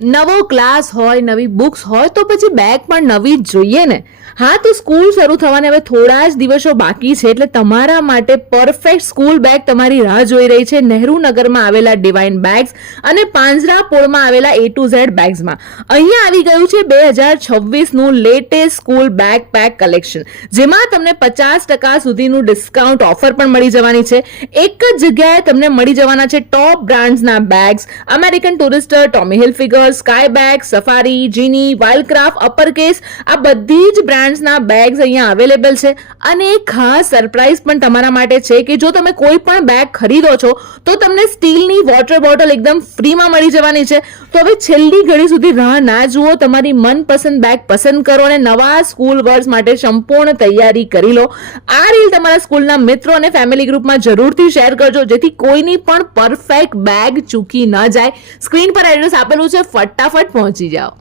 નવો ક્લાસ હોય, નવી બુક્સ હોય તો પછી બેગ પણ નવી જ જોઈએ ને. હા, તો સ્કૂલ શરૂ થવાને હવે થોડા જ દિવસો બાકી છે, એટલે તમારા માટે પરફેક્ટ સ્કૂલ બેગ તમારી રાહ જોઈ રહી છે નહેરુ નગરમાં આવેલા ડિવાઇન બેગ્સ અને પાંજરાપોળમાં આવેલા A to Z બેગ્સમાં. અહીંયા આવી ગયું છે 2026નું latest school bag pack collection, જેમાં તમને 50% સુધીનું ડિસ્કાઉન્ટ ઓફર પણ મળી જવાની છે. એક જ જગ્યાએ તમને મળી જવાના છે ટોપ બ્રાન્ડ્સના bags, American Tourister, Tommy Hilfiger, Sky Bag, Safari, Genie, Wildcraft, uppercase, આ બધી જ બ્રાન્ડ્સના બેગ્સ અહીંયા અવેલેબલ છે. અને એક ખાસ સરપ્રાઇઝ પણ તમારા માટે છે કે જો તમે કોઈ પણ બેગ ખરીદો છો તો તમને સ્ટીલની વોટર બોટલ એકદમ ફ્રીમાં મળી જવાની છે. તો હવે છેલ્લી ઘડી સુધી રાહ ના જુઓ, તમારી મનપસંદ બેગ પસંદ કરો અને નવા સ્કૂલ વર્ષ માટે સંપૂર્ણ તૈયારી કરી લો. આ રીલ તમારા સ્કૂલના મિત્રો અને ફેમિલી ગ્રુપમાં જરૂરથી શેર કરજો, જેથી કોઈની પણ પરફેક્ટ બેગ ચૂકી ન જાય. સ્ક્રીન પર એડ્રેસ આપેલું છે, ફટાફટ પહોંચી જાઓ.